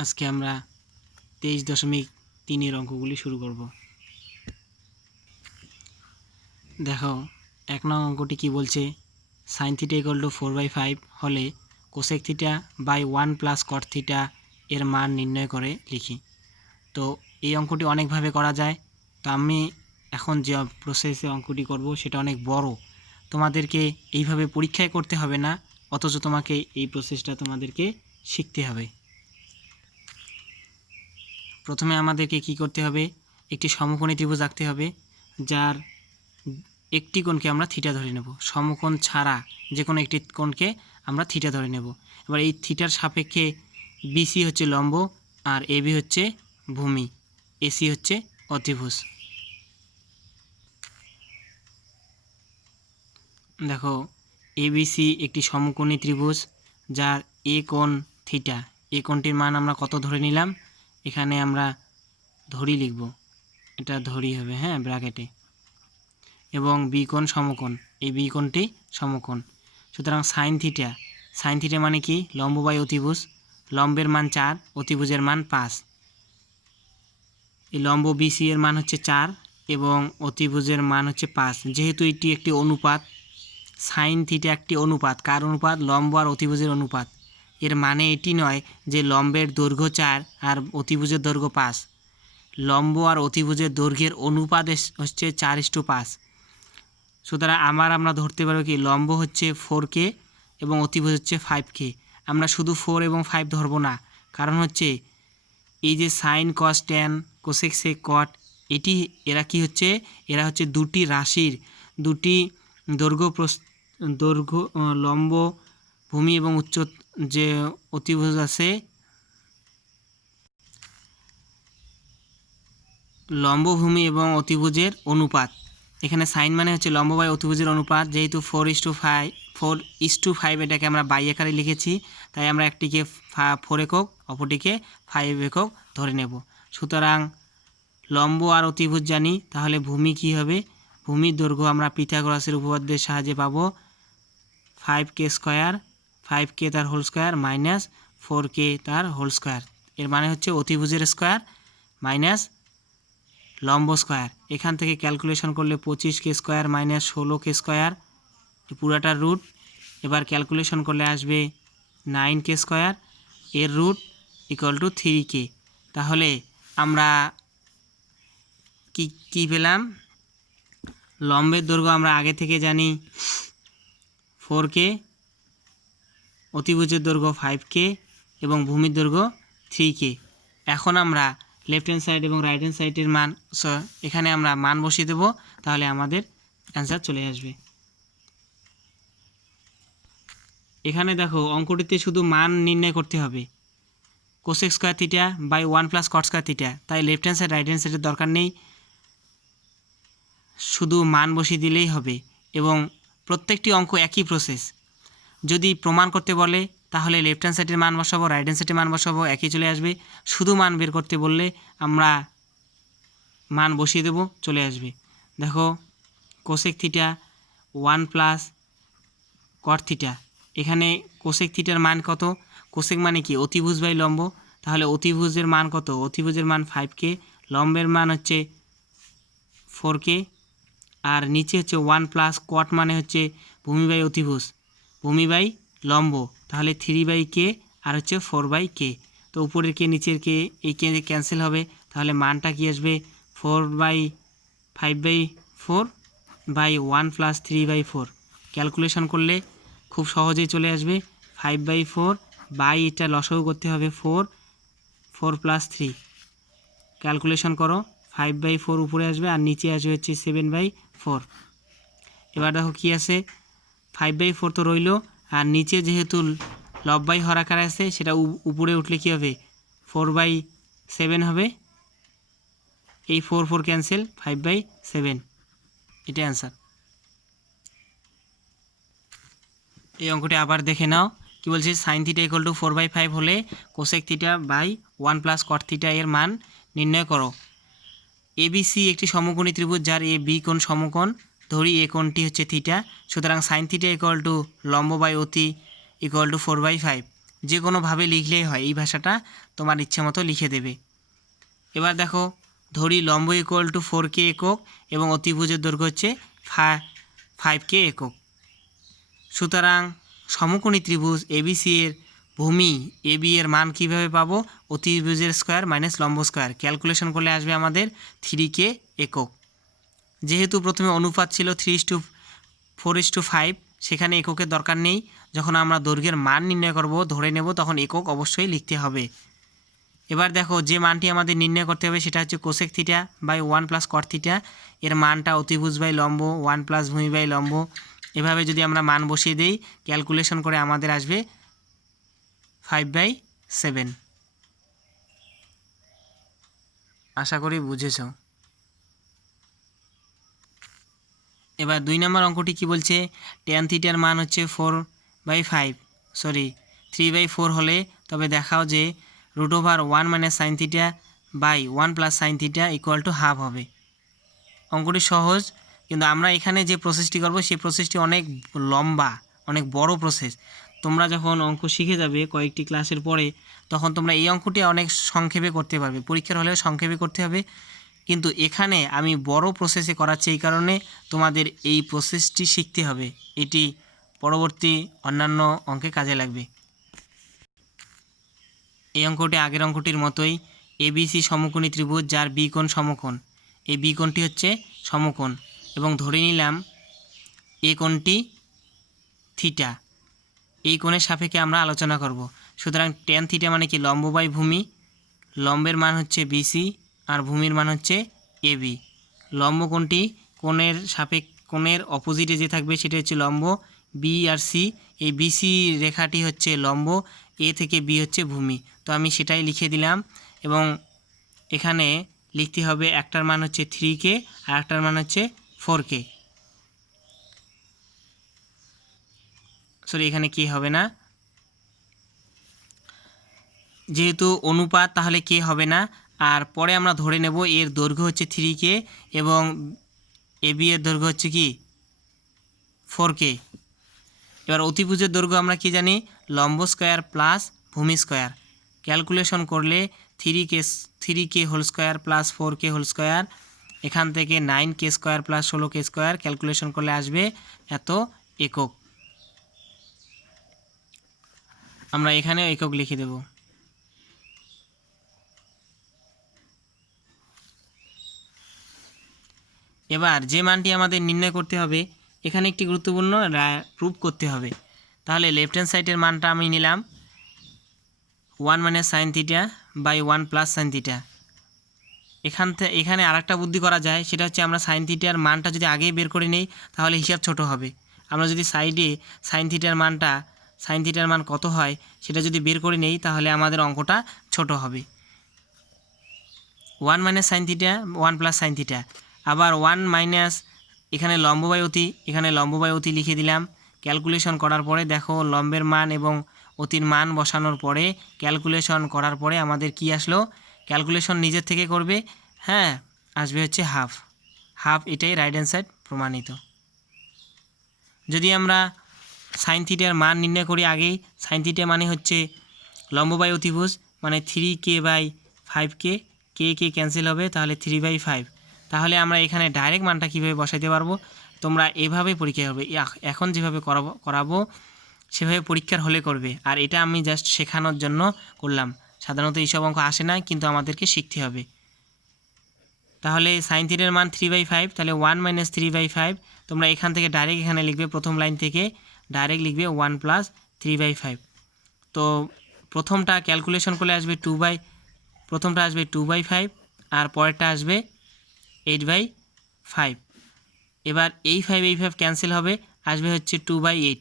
আজকে আমরা 23.3 অঙ্কগুলি শুরু করব। দেখো 1 নং অঙ্কটি কি বলছে, sin θ = 4/5 হলে cosec θ বাই 1 + cot θ এর মান নির্ণয় করে লিখি। তো এই অঙ্কটি অনেকভাবে করা যায়। তো আমি এখন যে প্রসেসে অঙ্কটি করব সেটা অনেক বড়, তোমাদেরকে এইভাবে পরীক্ষায় করতে হবে না, অথচ তোমাকে এই প্রসেসটা তোমাদেরকে শিখতে হবে। প্রথমে আমাদেরকে কি করতে হবে, একটি সমকোণী ত্রিভুজ আঁকতে হবে, যার একটি কোণকে আমরা থিটা ধরে নেব। সমকোণ ছাড়া যে কোনো একটি কোণকে আমরা থিটা ধরে নেব। এবার এই থিটার সাপেক্ষে বিসি হচ্ছে লম্ব, আর এবি হচ্ছে ভূমি, এসি হচ্ছে অতিভুজ। দেখো এবিসি একটি সমকোণী ত্রিভুজ, যার এ কোণ থিটা। এ কোণটির মান আমরা কত ধরে নিলাম, এখানে আমরা ধরি লিখব, এটা ধরি হবে, হ্যাঁ, ব্র্যাকেটে। এবং বি কোণ সমকোণ, এই বি কোণটি সমকোণ। সুতরাং সাইন থিটা মানে কি, লম্ব বাই অতিভুজ। লম্বের মান 4, অতিভুজের মান 5। এই লম্ব বিসি এর মান হচ্ছে 4 এবং অতিভুজের মান হচ্ছে 5। যেহেতু এটি একটি অনুপাত, সাইন থিটা একটি অনুপাত। কার অনুপাত? লম্ব আর অতিভুজের অনুপাত। এর মানে এটি নয় যে লম্বের দৈর্ঘ্য 4 আর অতিভুজের দৈর্ঘ্য 5। লম্ব আর অতিভুজের দৈর্ঘ্যের অনুপাত হচ্ছে 4:5। সুতরাং আমরা ধরতে পারবো কি, লম্ব হচ্ছে 4K এবং অতিভুজ হচ্ছে 5K। আমরা শুধু 4 এবং 5 ধরবো না, কারণ হচ্ছে এই যে sine cos tan cosec sec cot, এরা হচ্ছে দুটি রাশির, দুটি দৈর্ঘ্য লম্ব ভূমি এবং উচ্চ যে অতিভুজ আছে, লম্ব ভূমি এবং অতিভুজের অনুপাত। এখানে সাইন মানে হচ্ছে লম্ব বাই অতিভুজের অনুপাত। যেহেতু 4:5 এটাকে আমরা বাই আকারে লিখেছি, তাই আমরা একটিকে 4 একক, অপরটিকে 5 একক ধরে নেব। সুতরাং লম্ব আর অতিভুজ জানি, তাহলে ভূমি কি হবে? ভূমির দৈর্ঘ্য আমরা পিথাগোরাসের উপপাদ্যের সাহায্যে পাবো 5k² 5k তার হোল স্কোয়ার মাইনাস 4k তার হোল স্কোয়ার। এর মানে হচ্ছে অতিভুজের স্কোয়ার মাইনাস লম্ব স্কোয়ার। এখান থেকে ক্যালকুলেশন করলে 25k² মাইনাস 16k², পুরাটার রুট। এবার ক্যালকুলেশন করলে আসবে 9k², এর রুট = 3k। তাহলে আমরা কি পেলাম? লম্বের দৈর্ঘ্য আমরা আগে থেকে জানি 4k, অতিভুজের দৈর্ঘ্য 5k এবং ভূমির দৈর্ঘ্য 3k। এখন আমরা লেফট হ্যান্ড সাইড এবং রাইট হ্যান্ড সাইডের মান, এখানে আমরা মান বসিয়ে দেব, তাহলে আমাদের অ্যান্সার চলে আসবে। এখানে দেখো অঙ্কটিতে শুধু মান নির্ণয় করতে হবে, cosec square theta by 1 + cot square theta. তাই left hand side right hand সাইডের দরকার নেই, শুধু মান বসিয়ে দিলেই হবে। এবং প্রত্যেকটি অঙ্ক একই প্রসেস। যদি প্রমাণ করতে বলে তাহলে লেফট হ্যান্ড সাইডের মান বসাবো, রাইট হ্যান্ড সাইডের মান বসাবো, একই চলে আসবে। শুধু মান বের করতে বললে আমরা মান বসিয়ে দেব, চলে আসবে। দেখো কোসেক থিটা 1 + কট থিটা, এখানে কোসেক থিটার মান কত? কোসেক মানে কি, অতিভুজ বাই লম্ব। তাহলে অতিভুজের মান কত? অতিভুজের মান 5k, লম্বের মান হচ্ছে 4k, আর নিচে হচ্ছে 1 + কট মানে হচ্ছে ভূমি বাই অতিভুজ, ভূমি বাই লম্ব। তাহলে 3/k আর হচ্ছে 4/k। তো উপরের কে নিচের কে, এই কে ক্যান্সেল হবে, তাহলে মানটা কি আসবে? 4/5/4 বাই 1 + 3/4। ক্যালকুলেশন করলে খুব সহজেই চলে আসবে 5/4 বাই, এটা লসাগু করতে হবে 4 + 3। ক্যালকুলেশন করো, 5/4 উপরে আসবে আর নিচে আসবে হচ্ছে 7/4। এবার দেখো কি আছে, 5/4 তো রইল, আর নিচে যেহেতু লব বাই হর আকারে আছে, সেটা উপরে উঠলে কি হবে? 4/7 হবে। এই 4 ক্যান্সেল, 5/7, এটা অ্যান্সার। এই অঙ্কটি আবার দেখে নাও, কি বলছে, সাইন থিটা = 4/5 হলে cosec theta by 1 + cot theta এর মান নির্ণয় করো। এবিসি একটি সমকোণী ত্রিভুজ, যার এ বি কোণ সমকোণ। ধরি এ কোণটি হচ্ছে থিটা। সুতরাং সাইন থিটা = লম্ব বাই অতি = 4/5। যে কোনোভাবে লিখলেই হয়, এই ভাষাটা তোমার ইচ্ছে মতো লিখে দেবে। এবার দেখো, ধরি লম্ব ইকুয়াল টু 4K একক এবং অতিভুজের দৈর্ঘ্য হচ্ছে 5K একক। সুতরাং সমকোণী ত্রিভুজ এবিসি এর ভূমি এবি এর মান কীভাবে পাবো? অতিভুজের স্কোয়ার মাইনাস লম্ব স্কোয়ার, ক্যালকুলেশন করলে আসবে আমাদের 3K একক। যেহেতু প্রথমে অনুপাত ছিল 3:4:5, সেখানে এককের দরকার নেই। যখন আমরা দৈর্ঘ্যের মান নির্ণয় করব, ধরে নেব, তখন একক অবশ্যই লিখতে হবে। এবার দেখো, যে মানটি আমাদের নির্ণয় করতে হবে সেটা হচ্ছে cosec theta by 1 plus cot theta. এর মানটা অতিভুজ বাই লম্ব 1 প্লাস ভূমি বাই লম্ব। এভাবে যদি আমরা মান বসিয়ে দিই, ক্যালকুলেশন করে আমাদের আসবে 5/7। আশা করি বুঝেছ। এবার 2 নম্বর অঙ্কটি কি বলছে? ট্যান থিটার মান হচ্ছে 3/4 হলে তবে দেখাও যে √1 minus sine theta by 1 plus sine theta equal to half হবে। অঙ্কটি সহজ, কিন্তু আমরা এখানে যে প্রসেসটি করব সেই প্রসেসটি অনেক লম্বা, অনেক বড় প্রসেস। তোমরা যখন অঙ্ক শিখে যাবে কয়েকটি ক্লাসের পরে, তখন তোমরা এই অঙ্কটি অনেক সংক্ষেপে করতে পারবে। পরীক্ষার হলেও সংক্ষেপে করতে হবে, কিন্তু এখানে আমি বড় প্রসেসে করাচ্ছি, এই কারণে তোমাদের এই প্রসেসটি শিখতে হবে। এটি পরবর্তী অন্যান্য অঙ্কে কাজে লাগবে। এই অঙ্কটি আগের অঙ্কটির মতোই, এবিসি সমকোণী ত্রিভুজ যার বি কোণ সমকোণ। এই বি কোণটি হচ্ছে সমকোণ এবং ধরে নিলাম এ কোণটি থিটা। এই কোণের সাপেক্ষে আমরা আলোচনা করব। সুতরাং ট্যান থিটা মানে কি? লম্ব বাই ভূমি। লম্বের মান হচ্ছে বিসি আর ভূমির মান হচ্ছে এবি। লম্ব কোণটি কোণের অপোজিটে যে থাকবে সেটা হচ্ছে লম্ব, বি আর সি। এই বিসি রেখাটি হচ্ছে লম্ব, এ থেকে বি হচ্ছে ভূমি। তো আমি সেটাই লিখে দিলাম এবং এখানে লিখতে হবে একটার মান হচ্ছে 3K আর একটার মান হচ্ছে 4K। সরি, এখানে কে হবে না, যেহেতু অনুপাত তাহলে কে হবে না। আর পরে আমরা ধরে নেব এর দৈর্ঘ্য হচ্ছে 3K এবং এবি এর দৈর্ঘ্য হচ্ছে কি 4K। এবার অতিভুজের দৈর্ঘ্য আমরা কি জানি? লম্ব স্কোয়ার প্লাস ভূমি স্কোয়ার। ক্যালকুলেশন করলে 3K whole square plus 4K whole square, এখান থেকে 9K square plus 16K square, calculation করলে আসবে এত একক। আমরা এখানেও একক লিখে দেব। এবার যে মানটি আমাদের নির্ণয় করতে হবে, এখানে একটি গুরুত্বপূর্ণ প্রুফ করতে হবে। তাহলে লেফট হ্যান্ড সাইডের মানটা আমি নিলাম 1 minus sine theta by 1 plus sine theta. এখানে আরেকটা বুদ্ধি করা যায়, সেটা হচ্ছে আমরা সাইন থিটার মানটা যদি আগেই বের করে নেই তাহলে হিসাব ছোট হবে। আমরা যদি সাইডে সাইন থিটার মান কত হয় সেটা যদি বের করে নেই তাহলে আমাদের অঙ্কটা ছোট হবে। 1 minus sine theta 1 plus sine theta, আবার 1 মাইনাস এখানে লম্ব বাই অতি লিখে দিলাম। ক্যালকুলেশন করার পরে দেখো লম্বের মান এবং অতির মান বসানোর পরে ক্যালকুলেশন করার পরে আমাদের কি আসলো? ক্যালকুলেশন নিজের থেকে করবে, হ্যাঁ, আসবে হচ্ছে হাফ। এটাই রাইট হ্যান্ড সাইড প্রমাণিত। যদি আমরা সাইন থিটার মান নির্ণয় করি আগেই, সাইন থিটা মানে হচ্ছে লম্ব বাই অতিভুজ, মানে 3K by 5K, K cancel হবে, তাহলে 3/5। তাহলে আমরা এখানে ডাইরেক্ট মানটা কীভাবে বসাইতে পারবো? তোমরা এভাবে পরীক্ষা হবে, এখন যেভাবে করাবো সেভাবে পরীক্ষার হলে করবে। আর এটা আমি জাস্ট শেখানোর জন্য করলাম। সাধারণত এইসব অঙ্ক আসে না, কিন্তু আমাদেরকে শিখতে হবে। তাহলে সাইন থিটার মান 3/5, তাহলে 1 মাইনাস 3/5। তোমরা এখান থেকে ডাইরেক্ট এখানে লিখবে, প্রথম লাইন থেকে ডাইরেক্ট লিখবে 1 প্লাস 3/5। তো প্রথমটা ক্যালকুলেশন করলে আসবে প্রথমটা আসবে 2/5 আর পরেরটা আসবে 8/5। এবার এই 5 ক্যান্সেল হবে, আসবে হচ্ছে 2/8,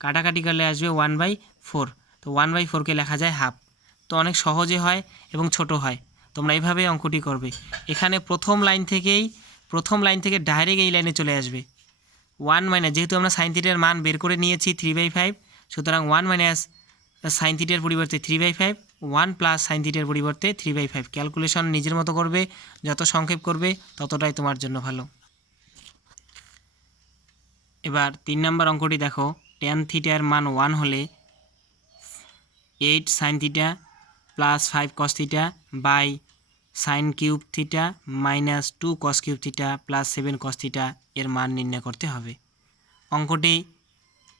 কাটাকাটি করলে আসবে 1/4। তো 1/4কে লেখা যায় হাফ। তো অনেক সহজে হয় এবং ছোট হয়। তোমরা এইভাবে অঙ্কটি করবে। এখানে প্রথম লাইন থেকে ডাইরেক্ট এই লাইনে চলে আসবে। 1 মাইনাস, যেহেতু আমরা সাইন থিটার মান বের করে নিয়েছি 3/5, সুতরাং 1 মাইনাস সাইন থিটার পরিবর্তে 3/5, 1 প্লাস সাইন থিটার পরিবর্তে 3/5। ক্যালকুলেশন নিজের মতো করবে, যত সংক্ষেপ করবে ততটাই তোমার জন্য ভালো। এবার 3 নম্বর অঙ্কটি দেখো, ট্যান থিটার মান 1 হলে 8 sine theta plus 5 cos theta by sine cube theta minus 2 cos cube theta plus 7 cos theta এর মান নির্ণয় করতে হবে। অঙ্কটি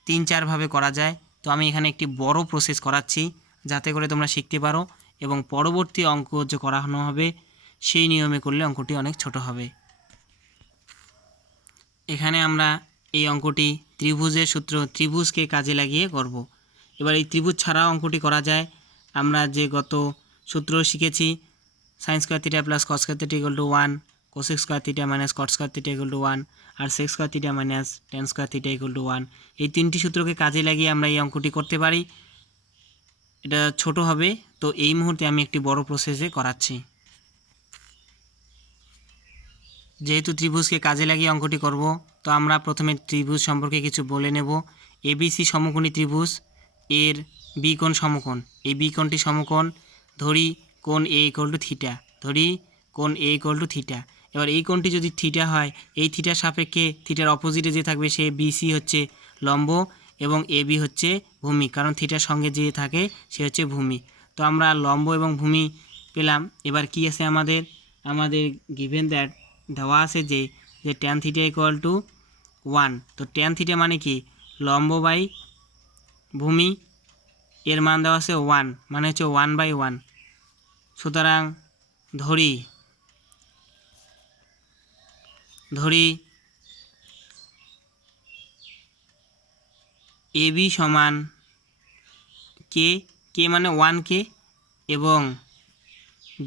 3-4ভাবে করা যায়, তো আমি এখানে একটি বড় প্রসেস করাচ্ছি যাতে করে তোমরা শিখতে পারো এবং পরবর্তী অঙ্ক যে করানো হবে সেই নিয়মে করলে অঙ্কটি অনেক ছোট হবে। এখানে আমরা এই অঙ্কটি ত্রিভুজের সূত্র ত্রিভুজকে কাজে লাগিয়ে করব। এবার এই ত্রিভুজ ছাড়াও অঙ্কটি করা যায়। আমরা যে গত সূত্র শিখেছি sine square theta plus cos square theta equal to 1, cosec square theta minus cot square theta equal to 1 আর sec square theta minus tan square theta equal to 1, এই তিনটি সূত্রকে কাজে লাগিয়ে আমরা এই অঙ্কটি করতে পারি। এটা ছোট হবে, তো এই মুহূর্তে আমি একটি বড় প্রসেসে করাচ্ছি। যেহেতু ত্রিভুজকে কাজে লাগিয়ে অঙ্কটি করব, তো আমরা প্রথমে ত্রিভুজ সম্পর্কে কিছু বলে নেব। এবিসি সমকোণী ত্রিভুজ, এর বি কোণ সমকোণ, এই বি কোণটি সমকোণ, ধরি কোণ এ ইকুয়াল টু থিটা, ধরি কোণ এ ইকুয়াল টু থিটা। এবার এই কোণটি যদি থিটা হয়, এই থিটার সাপেক্ষে থিটার অপোজিটে যে থাকবে সে বিসি হচ্ছে লম্ব এবং এ বি হচ্ছে ভূমি, কারণ থিটার সঙ্গে যে থাকে সে হচ্ছে ভূমি। তো আমরা লম্ব এবং ভূমি পেলাম। এবার কি আছে আমাদের গিভেন দ্যাট দেওয়া আছে যে ট্যান থিটা ইকুয়াল টু 1, তো ট্যান থিটা মানে কি লম্ব বাই ভূমি, এর মান দেওয়া আছে 1, মানে হচ্ছে 1/1। সুতরাং ধরি এ বি সমান কে মানে 1K এবং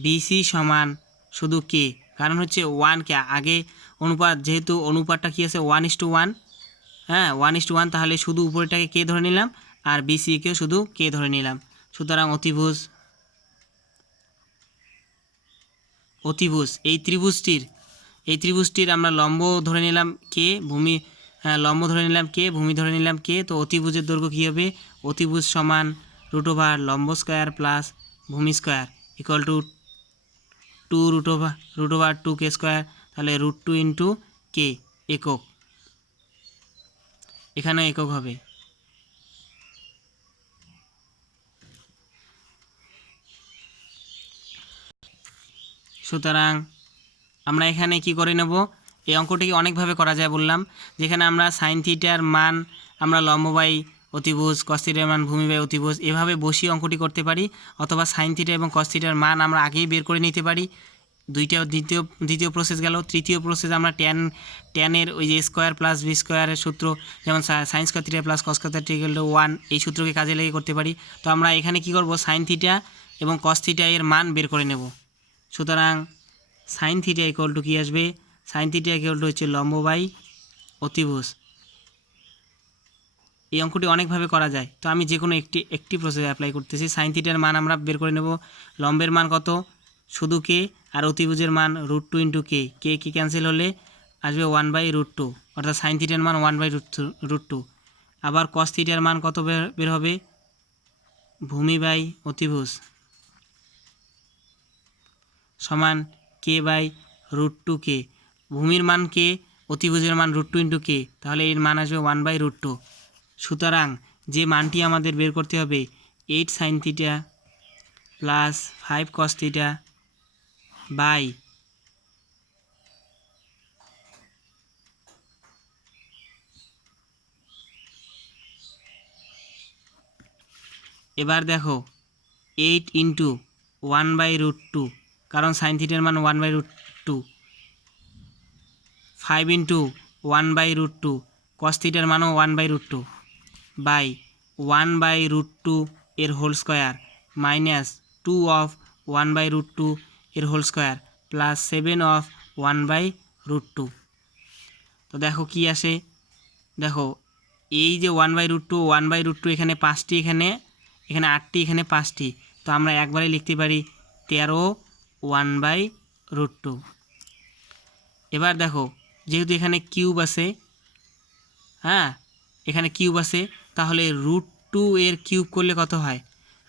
বিসি সমান শুধু কে, কারণ হচ্ছে 1K আগে অনুপাত, যেহেতু অনুপাতটা কী আছে 1:1, হ্যাঁ 1:1, তাহলে শুধু উপরেটাকে কে ধরে নিলাম আর বিসিকেও শুধু কে ধরে নিলাম। সুতরাং অতিভুজ এই ত্রিভুজটির আমরা লম্ব ধরে নিলাম কে, ভূমি লম্ব ধরে নিলাম কে, ভূমি ধরে নিলাম কে, তো অতিভুজের দৈর্ঘ্য কী হবে, অতিভুজ সমান √ লম্ব স্কোয়ার প্লাস ভূমি square equal to 2 √ 2K square, তাহলে √2 ইন্টু কে একক, এখানে একক হবে। সুতরাং আমরা এখানে কি করে নেব, এই অঙ্কটিকে অনেকভাবে করা যায় বললাম, যেখানে আমরা সাইন থিটার মান আমরা লম্ব বাই অতিভুজ, কস থিটার মান ভূমি বাই অতিভুজ এভাবে বসিয়ে অঙ্কটি করতে পারি, অথবা সাইন থিটা এবং কস থিটার মান আমরা আগেই বের করে নিতে পারি। দ্বিতীয় প্রসেস গেল। তৃতীয় প্রসেস আমরা ট্যানের ওই যে স্কোয়ার প্লাস বি স্কোয়ারের সূত্র, যেমন sign square theta plus cos square theta equal to 1, এই সূত্রকে কাজে লাগিয়ে করতে পারি। তো আমরা এখানে কি করব, সাইন থিটা এবং কস থিটা এর মান বের করে নেব। সুতরাং সাইন থিটা ইকুয়াল টু কী আসবে, সাইন থিটা ইকুয়াল টু হচ্ছে লম্ব বাই অতিভুজ। এই অঙ্কটি অনেকভাবে করা যায়, তো আমি যে কোনো একটি প্রসেস অ্যাপ্লাই করতেছি। সাইন থিটার মান আমরা বের করে নেব, লম্বের মান কত শুধু কে, আর অতিভুজের মান √2 ইন্টু কে, কে ক্যান্সেল হলে আসবে 1/√2, অর্থাৎ সাইন থিটার মান 1/√2। আবার কস থিটার মান কত বের হবে, ভূমি বাই অতিভুজ সমান k/√2K, ভূমির মান কে, অতিভুজের মান √2 ইন্টু কে, তাহলে এর মান আসবে 1/√2। সুতরাং যে মানটি আমাদের বের করতে হবে 8 sine theta plus 5 cos theta by এবার দেখো 8 ইন্টু 1/√2, কারণ সাইন থিটার মান 1/√2, 5 ইন্টু 1/√2, কস থিটার মানও 1/√2 বাই 1/√2 এর হোল স্কোয়ার মাইনাস 2 অফ 1/√2 এর হোল স্কোয়ার প্লাস 7 অফ 1/√2। তো দেখো কি আসে, দেখো এই যে 1/√2 এখানে 5টি, এখানে 8টি, এখানে 5টি, তো আমরা একবারে লিখতে পারি 13 1/√2। এবার দেখো যেহেতু এখানে কিউব আছে, হ্যাঁ এখানে কিউব আছে, তাহলে √2 এর কিউব করলে কত হয়,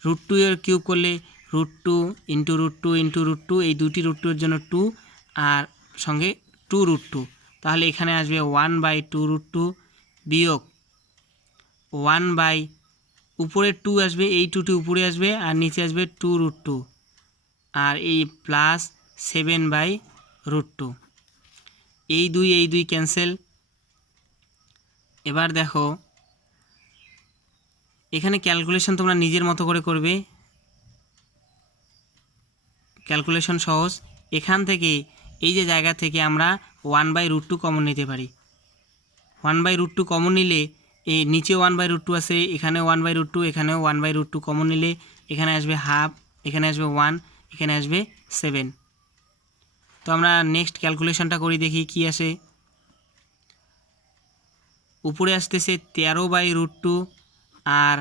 √2 এর কিউব করলে √2 ইন্টু √2 ইন্টু √2, এই দুটি √2 এর জন্য 2 আর সঙ্গে 2√2, তাহলে এখানে আসবে 1/2√2 বিয়োগ 1/√2 উপরে 2 আসবে, এই 2টি উপরে আসবে আর নিচে আসবে 2√2 আর এই প্লাস 7/√2, এই দুই ক্যান্সেল। এবার দেখো এখানে ক্যালকুলেশন তোমরা নিজের মতো করে করবে, ক্যালকুলেশন সহজ। এখান থেকে এই যে জায়গা থেকে আমরা 1/√2 কমন নিতে পারি। 1/√2 কমন নিলে এই নিচে 1/√2 আছে, এখানে 1/√2, এখানেও 1/√2 কমন নিলে এখানে আসবে হাফ, এখানে আসবে 1, এখানে আসবে 7। তো আমরা নেক্সট ক্যালকুলেশনটা করি, দেখি কি আসে। উপরে আসতেছে 13/√2 আর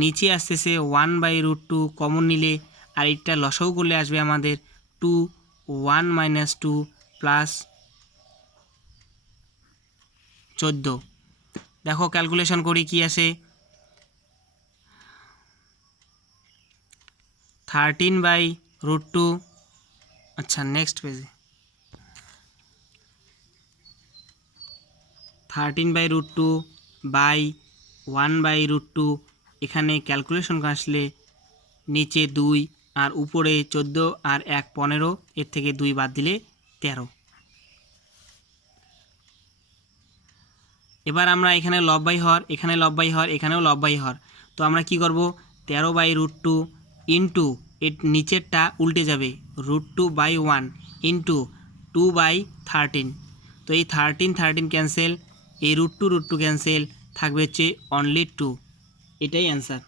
নিচে আসতেছে 1/√2 কমন নিলে আর এটা লসাগু করলে আসবে আমাদের 2, 1 - 2 প্লাস 14। দেখো ক্যালকুলেশন করি কি আসে। 13/√2, আচ্ছা নেক্সট পেজে 13/√2 বাই 1/√2, এখানে ক্যালকুলেশন আসলে নিচে 2 আর উপরে 14 আর 1 15, এর থেকে 2 বাদ দিলে 13। এবার আমরা এখানে লব বাই হর, এখানে লব বাই হর, এখানেও লব বাই হর। তো আমরা কি করব, 13/√2 ইন্টু এর নিচেরটা উল্টে যাবে √2/1 ইন্টু 2/13। তো এই 13 ক্যান্সেল, এই √2 ক্যান্সেল, থাকবে হচ্ছে অনলি 2। এটাই অ্যান্সার।